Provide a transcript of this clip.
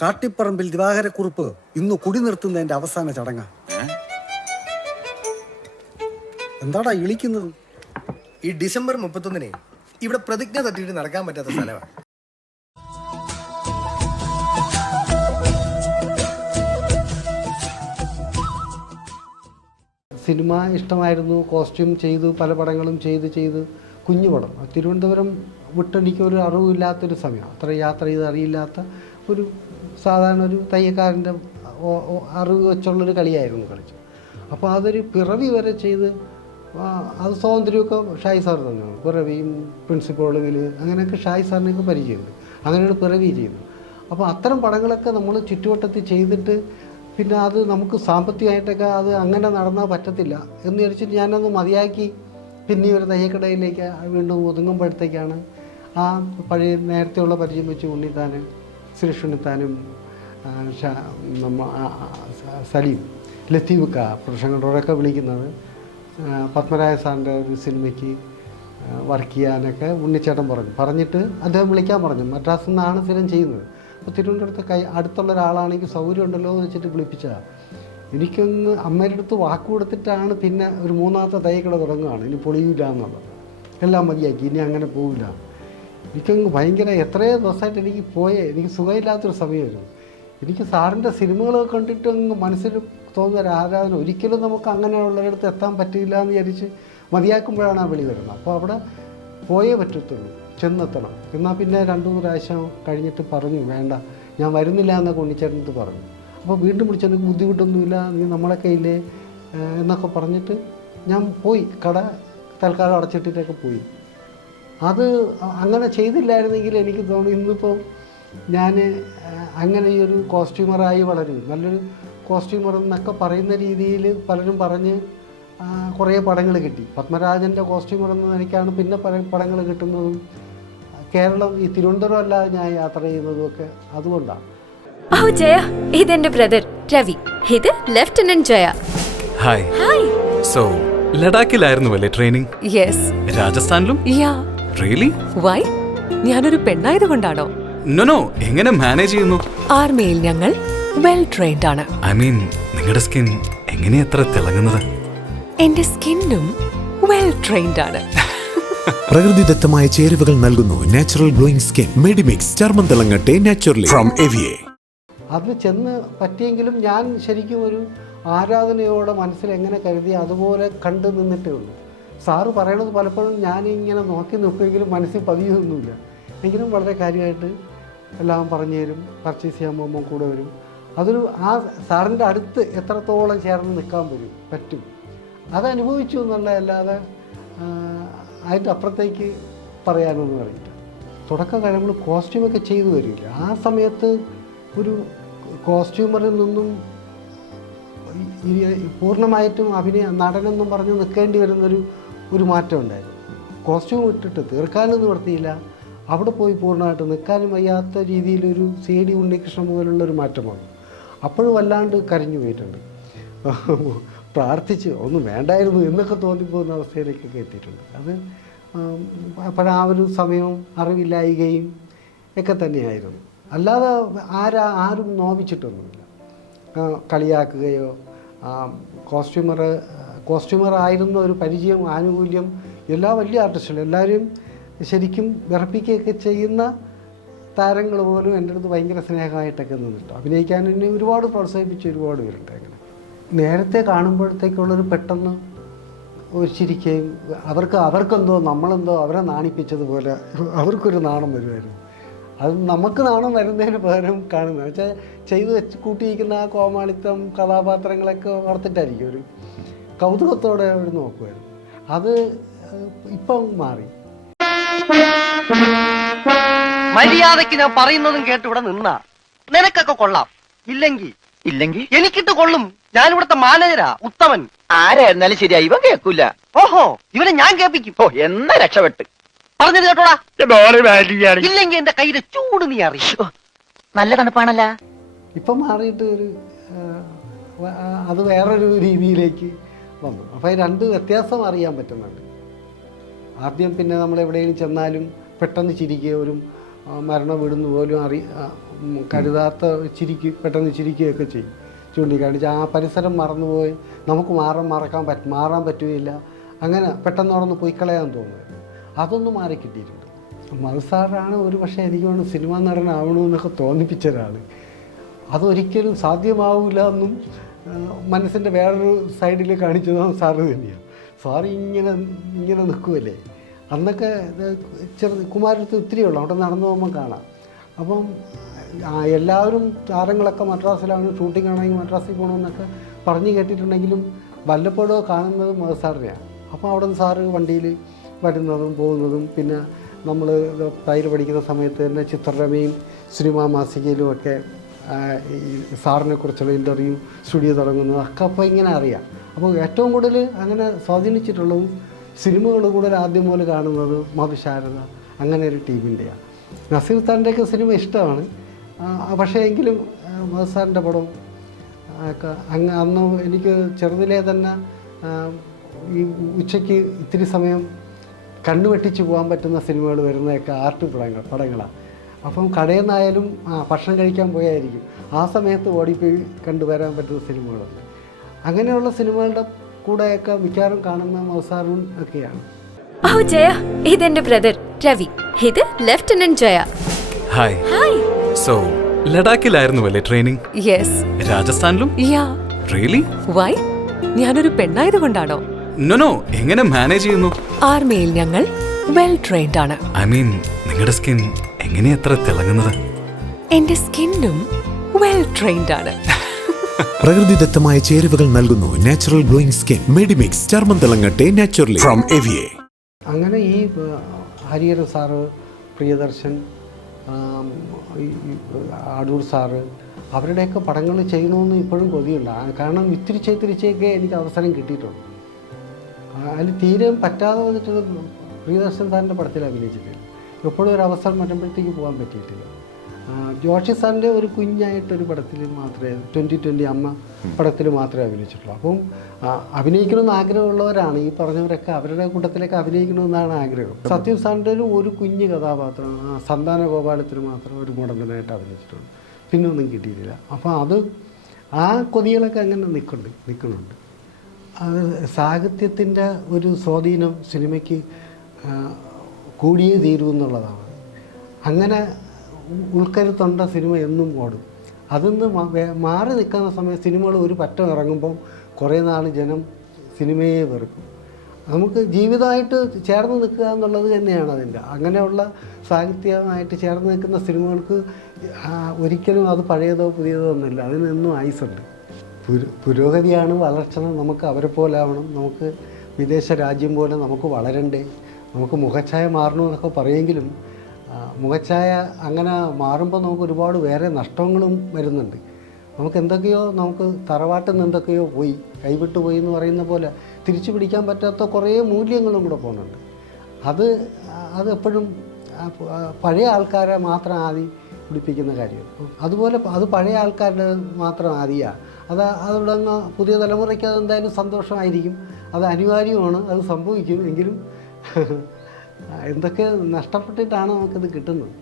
കാട്ടിപ്പറമ്പിൽ ദിവാകരക്കുറുപ്പ് ഇന്ന് കുടി നിർത്തുന്നതിന്റെ അവസാന ചടങ്ങാ. എന്താടാ ഇളിക്കുന്നത്? ഈ ഡിസംബർ 31 ഇവിടെ പ്രതിജ്ഞ തട്ടിയിട്ട് നടക്കാൻ പറ്റാത്ത സ്ഥലമാണ്. സിനിമ ഇഷ്ടമായിരുന്നു, കോസ്റ്റ്യൂം ചെയ്തു, പല പടങ്ങളും ചെയ്ത് കുഞ്ഞു പടം. തിരുവനന്തപുരം വിട്ടെനിക്കൊരു അറിവില്ലാത്തൊരു സമയം, അത്ര യാത്ര ചെയ്ത് അറിയില്ലാത്ത ഒരു സാധാരണ ഒരു തയ്യക്കാരൻ്റെ അറിവ് വെച്ചുള്ളൊരു കളിയായിരുന്നു കളിച്ചത്. അപ്പോൾ അതൊരു പിറവി വരെ ചെയ്ത് അത് സ്വാതന്ത്ര്യമൊക്കെ ഷായി സാർ തന്നെയാണ്. പിറവിയും പ്രിൻസിപ്പളുകൾ അങ്ങനെയൊക്കെ ഷായി സാറിനെയൊക്കെ പരിചയമുണ്ട്. അങ്ങനെയാണ് പിറവി ചെയ്യുന്നത്. അപ്പോൾ അത്തരം പടങ്ങളൊക്കെ നമ്മൾ ചുറ്റുവട്ടത്തിൽ ചെയ്തിട്ട് പിന്നെ അത് നമുക്ക് സാമ്പത്തികമായിട്ടൊക്കെ അത് അങ്ങനെ നടന്നാൽ പറ്റത്തില്ല എന്ന് വിചാരിച്ചിട്ട് ഞാനൊന്ന് മതിയാക്കി പിന്നെ ഒരു തയ്യക്കടയിലേക്ക് വീണ്ടും ഒതുങ്ങുമ്പോഴത്തേക്കാണ് ആ പഴയ നേരത്തെയുള്ള പരിചയം വെച്ച് ഉണ്ണിത്താനും ശ്രീഷുണ്ണിത്താനും സലീം ലത്തീഫ്ക്ക പ്രൊഫഷണലൊക്കെ വിളിക്കുന്നത് പത്മരാജ സാറിൻ്റെ ഒരു സിനിമയ്ക്ക് വർക്ക് ചെയ്യാനൊക്കെ ഉണ്ണിച്ചേട്ടൻ പറഞ്ഞിട്ട് അദ്ദേഹം വിളിക്കാൻ പറഞ്ഞു. മദ്രാസിൽ നിന്നാണ് സ്ഥിരം ചെയ്യുന്നത്. അപ്പോൾ തിരുവനന്തപുരത്ത് അടുത്തുള്ള ഒരാളാണെങ്കിൽ സൗകര്യം ഉണ്ടല്ലോ എന്ന് വെച്ചിട്ട് വിളിപ്പിച്ചതാണ്. എനിക്കൊന്ന് അമ്മയുടെ അടുത്ത് വാക്ക് കൊടുത്തിട്ടാണ് പിന്നെ ഒരു മൂന്നാമത്തെ തയ്യക്കട തുടങ്ങുകയാണ്. ഇനി പൊളിയില്ല എന്നുള്ളത് എല്ലാം മതിയാക്കി, ഇനി അങ്ങനെ പോവില്ല. എനിക്കങ്ങ് ഭയങ്കര എത്രയോ ദിവസമായിട്ട് എനിക്ക് സുഖമില്ലാത്തൊരു സമയമായിരുന്നു. എനിക്ക് സാറിൻ്റെ സിനിമകളൊക്കെ കണ്ടിട്ട് അങ്ങ് മനസ്സിൽ തോന്നുന്ന ഒരു ആരാധന. ഒരിക്കലും നമുക്ക് അങ്ങനെയുള്ളവരടുത്ത് എത്താൻ പറ്റില്ല എന്ന് വിചാരിച്ച് മതിയാക്കുമ്പോഴാണ് ആ വിളി വരുന്നത്. അപ്പോൾ അവിടെ പോയേ പറ്റത്തുള്ളൂ, ചെന്നെത്തണം. എന്നാൽ പിന്നെ 2-3 പ്രാവശ്യം കഴിഞ്ഞിട്ട് പറഞ്ഞു വേണ്ട, ഞാൻ വരുന്നില്ല എന്നൊക്കെ ഉണ്ണിച്ചേട്ടനടുത്ത് പറഞ്ഞു. അപ്പോൾ വീണ്ടും വിളിച്ചെനിക്ക് ബുദ്ധിമുട്ടൊന്നുമില്ല, നീ നമ്മളൊക്കെ ഇല്ലേ എന്നൊക്കെ പറഞ്ഞിട്ട് ഞാൻ പോയി. കട തൽക്കാലം അടച്ചിട്ടിട്ടൊക്കെ പോയി. അത് അങ്ങനെ ചെയ്തില്ലായിരുന്നെങ്കിൽ എനിക്ക് തോന്നുന്നു ഇന്നിപ്പോൾ ഞാൻ അങ്ങനെ ഈ ഒരു കോസ്റ്റ്യൂമറായി വളരും. നല്ലൊരു കോസ്റ്റ്യൂമർ എന്നൊക്കെ പറയുന്ന രീതിയിൽ പലരും പറഞ്ഞ് കുറേ പടങ്ങൾ കിട്ടി. പത്മരാജൻ്റെ കോസ്റ്റ്യൂമർ എന്ന നിലയ്ക്കാണ് പിന്നെ പല പടങ്ങൾ കിട്ടുന്നതും. കേരളം ഈ തിരുവനന്തപുരം അല്ലാതെ ഞാൻ യാത്ര ചെയ്യുന്നതും ഒക്കെ അതുകൊണ്ടാണ്. ഓ ജയ, ഇതെന്റെ ബ്രദർ രവി. ഇത് lieutenant Jaya. Hi. Hi. So ലഡാക്കിലായിരുന്നു അല്ലേ ട്രെയിനിങ്? യെസ്. രാജസ്ഥാനിലും? യാ. റിയലി? വൈ? ഞാനൊരു പെണ്ണായതുകൊണ്ടാണോ? നോ, എങ്ങനെ മാനേജ് ചെയ്യുന്നു? ആർമിയിൽ ഞങ്ങൾ വെൽ ട്രെയിൻഡ് ആണ്. ഐ മീൻ നിങ്ങളുടെ സ്കിൻ എങ്ങനെയാ എത്ര തിളങ്ങുന്നത്? എന്റെ സ്കിന്നും വെൽ ട്രെയിൻഡ് ആണ്. പ്രകൃതിദത്തമായ ചേരുവകൾ നൽകുന്നു നാച്ചുറൽ ഗ്ലോയിങ് സ്കിൻ. മെഡിമിക്സ് ചർമ്മം തിളങ്ങട്ടെ നാച്ചുറലി ഫ്രം എവിയെ. അത് ചെന്ന് പറ്റിയെങ്കിലും ഞാൻ ശരിക്കും ഒരു ആരാധനയോടെ മനസ്സിൽ എങ്ങനെ കരുതി അതുപോലെ കണ്ടു നിന്നിട്ടേ ഉള്ളൂ. സാറ് പറയണത് പലപ്പോഴും ഞാനിങ്ങനെ നോക്കി നിൽക്കുമെങ്കിലും മനസ്സിൽ പതിയൊന്നുമില്ല. എങ്കിലും വളരെ കാര്യമായിട്ട് എല്ലാം പറഞ്ഞു തരും. പർച്ചേസ് ചെയ്യാൻ പോകുമ്പോൾ കൂടെ വരും. അതൊരു ആ സാറിൻ്റെ അടുത്ത് എത്രത്തോളം ചേർന്ന് നിൽക്കാൻ പറ്റും അതനുഭവിച്ചു എന്നുള്ളതല്ലാതെ അതിൻ്റെ അപ്പുറത്തേക്ക് പറയാനൊന്നും അറിയില്ല. തുടക്കകാലം നമ്മൾ കോസ്റ്റ്യൂമൊക്കെ ചെയ്തു വരില്ല. ആ സമയത്ത് ഒരു കോസ്റ്റ്യൂമറിൽ നിന്നും പൂർണ്ണമായിട്ടും നടനെന്നും പറഞ്ഞ് നിൽക്കേണ്ടി വരുന്നൊരു മാറ്റം ഉണ്ടായിരുന്നു. കോസ്റ്റ്യൂം ഇട്ടിട്ട് തീർക്കാനും നിവർത്തിയില്ല. അവിടെ പോയി പൂർണ്ണമായിട്ട് നിൽക്കാനും വയ്യാത്ത രീതിയിലൊരു CD ഉണ്ണികൃഷ്ണൻ പോലുള്ളൊരു മാറ്റം വന്നു. അപ്പോഴും വല്ലാണ്ട് കരഞ്ഞു പോയിട്ടുണ്ട്. പ്രാർത്ഥിച്ച് ഒന്നും വേണ്ടായിരുന്നു എന്നൊക്കെ തോന്നിപ്പോകുന്ന അവസ്ഥയിലേക്കൊക്കെ എത്തിയിട്ടുണ്ട്. അത് അപ്പോഴാ ഒരു സമയവും അറിവില്ലായികയും ഒക്കെ തന്നെയായിരുന്നു. അല്ലാതെ ആരും നോവിച്ചിട്ടൊന്നുമില്ല. കളിയാക്കുകയോ കോസ്റ്റ്യൂമറായിരുന്ന ഒരു പരിചയം ആനുകൂല്യം എല്ലാ വലിയ ആർട്ടിസ്റ്റുകളും എല്ലാവരും ശരിക്കും വിറപ്പിക്കുകയൊക്കെ ചെയ്യുന്ന താരങ്ങൾ പോലും എൻ്റെ അടുത്ത് ഭയങ്കര സ്നേഹമായിട്ടൊക്കെ നിന്നിട്ട് അഭിനയിക്കാൻ എന്നെ ഒരുപാട് പ്രോത്സാഹിപ്പിച്ച് ഒരുപാട് പേരുണ്ട്. അങ്ങനെ നേരത്തെ കാണുമ്പോഴത്തേക്കുള്ളൊരു പെട്ടെന്ന് ചിരിക്കുകയും അവർക്കെന്തോ നമ്മളെന്തോ അവരെ നാണിപ്പിച്ചതുപോലെ അവർക്കൊരു നാണം വരുമായിരുന്നു. അത് നമുക്ക് നാണം വരുന്നതിന് പകരം കാണുന്നത് വെച്ചാൽ ചെയ്ത് വെച്ച് കൂട്ടിയിരിക്കുന്ന ആ കോമാളിത്തം കഥാപാത്രങ്ങളൊക്കെ ഓർത്തിട്ടായിരിക്കും ഒരു കൗതുകത്തോടെ അവർ നോക്കുമായിരുന്നു. അത് ഇപ്പം മാറി. മര്യാദക്ക് ഞാൻ പറയുന്നതും കേട്ട് ഇവിടെ നിന്നാ നിനക്കൊക്കെ കൊള്ളാം. ഇല്ലെങ്കിൽ എനിക്കിട്ട് കൊള്ളും. ഞാനിവിടുത്തെ മാനേജരാ, ഉത്തമൻ. ആരായിരുന്നാലും ശരിയാ, ഇവൻ കേൾക്കൂല. ഓഹോ, ഇവനെ ഞാൻ കേൾപ്പിക്കും. ഓ, എന്നാ രക്ഷപ്പെട്ട്. പറഞ്ഞത് കേട്ടോടാ. ഇല്ലെങ്കിൽ എന്റെ കയ്യിലെ ചൂട് നീ അറിയോ. നല്ല തണുപ്പാണല്ല. ഇപ്പം മാറിയിട്ട് അത് വേറൊരു രീതിയിലേക്ക് വന്നു. അപ്പോൾ രണ്ട് വ്യത്യാസം അറിയാൻ പറ്റുന്നുണ്ട്. ആദ്യം പിന്നെ നമ്മൾ എവിടെയെങ്കിലും ചെന്നാലും പെട്ടെന്ന് ചിരിക്കുക, ഒരു മരണം വിടുന്നു പോലും കരുതാത്ത പെട്ടെന്ന് ചിരിക്കുകയൊക്കെ ചെയ്യും. ചൂണ്ടിക്കാണിച്ച് ആ പരിസരം മറന്നുപോയി നമുക്ക് മാറാൻ പറ്റുകയില്ല, അങ്ങനെ പെട്ടെന്ന് അവിടെ പോയി കളയാൻ തോന്നുന്നത്. അതൊന്നും മാറി കിട്ടിയിട്ടുണ്ട്. മധുസാറാണ് ഒരു പക്ഷേ എനിക്ക് വേണം സിനിമാ നടനാവണമെന്നൊക്കെ തോന്നിപ്പിച്ച ഒരാൾ. അതൊരിക്കലും സാധ്യമാവില്ല എന്നും മനസ്സിൻ്റെ വേറൊരു സൈഡിൽ കാണിച്ചതും സാറ് തന്നെയാണ്. സാറ് ഇങ്ങനെ നിൽക്കുമല്ലേ. അന്നൊക്കെ കുമാരത്ത് ഒത്തിരിയുള്ളൂ, അവിടെ നടന്നു പോകുമ്പോൾ കാണാം. അപ്പം എല്ലാവരും താരങ്ങളൊക്കെ മദ്രാസിലാണ്, ഷൂട്ടിംഗ് ആണെങ്കിൽ മദ്രാസിൽ പോകണമെന്നൊക്കെ പറഞ്ഞു കേട്ടിട്ടുണ്ടെങ്കിലും വല്ലപ്പോഴോ കാണുന്നത് മധുസാറിനെയാണ്. അപ്പോൾ അവിടെ നിന്ന് സാറ് വണ്ടിയിൽ വരുന്നതും പോകുന്നതും, പിന്നെ നമ്മൾ തൈര് പഠിക്കുന്ന സമയത്ത് തന്നെ ചിത്രരമയും സിനിമാ മാസികയിലും ഒക്കെ ഈ സാറിനെ കുറിച്ചുള്ള ഇൻ്റർവ്യൂ സ്റ്റുഡിയോ തുടങ്ങുന്നത് ഒക്കെ അപ്പോൾ ഇങ്ങനെ അറിയാം. അപ്പോൾ ഏറ്റവും കൂടുതൽ അങ്ങനെ സ്വാധീനിച്ചിട്ടുള്ളതും സിനിമകൾ കൂടുതൽ ആദ്യം മുതൽ കാണുന്നത് മധുശാരദ അങ്ങനെ ഒരു ടീമിൻ്റെയാണ്. നസീർ സാറിൻ്റെയൊക്കെ സിനിമ ഇഷ്ടമാണ്, പക്ഷേ എങ്കിലും മധുസാറിൻ്റെ പടം അന്ന് എനിക്ക് ചെറുതിലേ തന്നെ ഈ ഉച്ചയ്ക്ക് ഇത്തിരി സമയം കണ്ണുവെട്ടിച്ച് പോകാൻ പറ്റുന്ന സിനിമകൾ വരുന്നതൊക്കെ ആർട്ട് പടങ്ങളാണ്. അപ്പം കടയിൽ നിന്നായാലും ഭക്ഷണം കഴിക്കാൻ പോയായിരിക്കും ആ സമയത്ത് ഓടിപ്പോയി കണ്ടുവരാൻ പറ്റുന്ന സിനിമകളുണ്ട്. അങ്ങനെയുള്ള സിനിമകളുടെ കൂടെയൊക്കെ മിക്കവാറും കാണുന്ന മധുസാറും ഒക്കെയാണ്. ഓ ജയ, ഇതെന്റെ ബ്രദർ രവി. ഇത് lieutenant Jaya. Hi. Hi. So ലഡാക്കിലായിരുന്നു അല്ലേ ട്രെയിനിങ്? യെസ്. രാജസ്ഥാനിലും? യാ. റിയലി? വൈ? ഞാനൊരു പെണ്ണായതുകൊണ്ടാണോ? നോ, എങ്ങനെ മാനേജ് ചെയ്യുന്നു? ആർമിയിൽ ഞങ്ങൾ വെൽ ട്രെയിൻഡ് ആണ്. ഐ മീൻ നിങ്ങളുടെ സ്കിൻ എങ്ങനെയാ അത്ര തിളങ്ങുന്നത്? എന്റെ സ്കിന്നും വെൽ ട്രെയിൻഡ് ആണ്. പ്രകൃതിദത്തമായ ചേരുവകൾ നൽകുന്നു നാച്ചുറൽ ഗ്ലോയിങ് സ്കിൻ. മെഡിമിക്സ്, ചർമ്മം തിളങ്ങട്ടെ നാച്ചുറലി ഫ്രം എവിയെ. അങ്ങനെ ഈ ഹരിഹരൻ സാറ്, പ്രിയദർശൻ, അടൂർ സാറ് അവരുടെയൊക്കെ പടങ്ങൾ ചെയ്യണമെന്ന് ഇപ്പോഴും കൊതിയുണ്ട്. കാരണം ഇത്തിരിച്ചൊക്കെ എനിക്ക് അവസരം കിട്ടിയിട്ടുണ്ട്. അതിൽ തീരെ പറ്റാതെ വന്നിട്ട് പ്രിയദർശൻ സാറിൻ്റെ പടത്തിൽ അഭിനയിച്ചിട്ടില്ല. എപ്പോഴും ഒരു അവസരം വരുമ്പോഴത്തേക്ക് പോകാൻ പറ്റിയിട്ടില്ല. ജോഷി സാറിൻ്റെ ഒരു കുഞ്ഞായിട്ടൊരു പടത്തിൽ മാത്രമേ 2020 അമ്മ പടത്തിൽ മാത്രമേ അഭിനയിച്ചിട്ടുള്ളൂ. അപ്പം അഭിനയിക്കണമെന്ന് ആഗ്രഹമുള്ളവരാണ് ഈ പറഞ്ഞവരൊക്കെ, അവരുടെ കൂട്ടത്തിലേക്ക് അഭിനയിക്കണമെന്നാണ് ആഗ്രഹം. സത്യം സാറിൻ്റെ ഒരു കുഞ്ഞ് കഥാപാത്രം സന്താന ഗോപാലത്തിന് മാത്രം ഒരു മുടന്തനായിട്ട് അഭിനയിച്ചിട്ടുണ്ട്, പിന്നെ ഒന്നും കിട്ടിയിട്ടില്ല. അപ്പോൾ ആ കൊതികളൊക്കെ അങ്ങനെ നിൽക്കുന്നുണ്ട്. അത് സാഹിത്യത്തിൻ്റെ ഒരു സ്വാധീനം സിനിമയ്ക്ക് കൂടിയേ തീരൂ എന്നുള്ളതാണ്. അങ്ങനെ ഉൾക്കരുത്തുണ്ട സിനിമ എന്നും ഓടും. അതിന്ന് മാറി നിൽക്കുന്ന സമയം സിനിമകൾ ഒരു പറ്റം ഇറങ്ങുമ്പം കുറേ നാൾ ജനം സിനിമയെ വെറുക്കും. നമുക്ക് ജീവിതമായിട്ട് ചേർന്ന് നിൽക്കുക എന്നുള്ളത് തന്നെയാണ് അതിൻ്റെ. അങ്ങനെയുള്ള സാഹിത്യമായിട്ട് ചേർന്ന് നിൽക്കുന്ന സിനിമകൾക്ക് ഒരിക്കലും അത് പഴയതോ പുതിയതോ ഒന്നുമില്ല, അതിനെന്നും ആയുസുണ്ട്. പുരോഗതിയാണ് വളർച്ച. നമുക്ക് അവരെ പോലെ ആവണം, നമുക്ക് വിദേശ രാജ്യം പോലെ നമുക്ക് വളരണ്ടേ, നമുക്ക് മുഖച്ഛായ മാറണമെന്നൊക്കെ പറയുമെങ്കിലും മുഖച്ഛായ അങ്ങനെ മാറുമ്പോൾ നമുക്ക് ഒരുപാട് വേറെ നഷ്ടങ്ങളും വരുന്നുണ്ട്. നമുക്ക് തറവാട്ടിൽ നിന്ന് എന്തൊക്കെയോ പോയി, കൈവിട്ട് പോയി എന്ന് പറയുന്ന പോലെ തിരിച്ചു പിടിക്കാൻ പറ്റാത്ത കുറേ മൂല്യങ്ങളും കൂടെ പോകുന്നുണ്ട്. അതെപ്പോഴും പഴയ ആൾക്കാരെ മാത്രം ആദ്യം പിടിപ്പിക്കുന്ന കാര്യം. അതുപോലെ അത് പഴയ ആൾക്കാരുടെ മാത്രം ആദിയാണ്. അതുകൊണ്ട് പുതിയ തലമുറയ്ക്ക് അതെന്തായാലും സന്തോഷമായിരിക്കും, അത് അനിവാര്യമാണ്, അത് സംഭവിക്കും. എങ്കിലും എന്തൊക്കെ നഷ്ടപ്പെട്ടിട്ടാണ് നമുക്കിത് കിട്ടുന്നത്.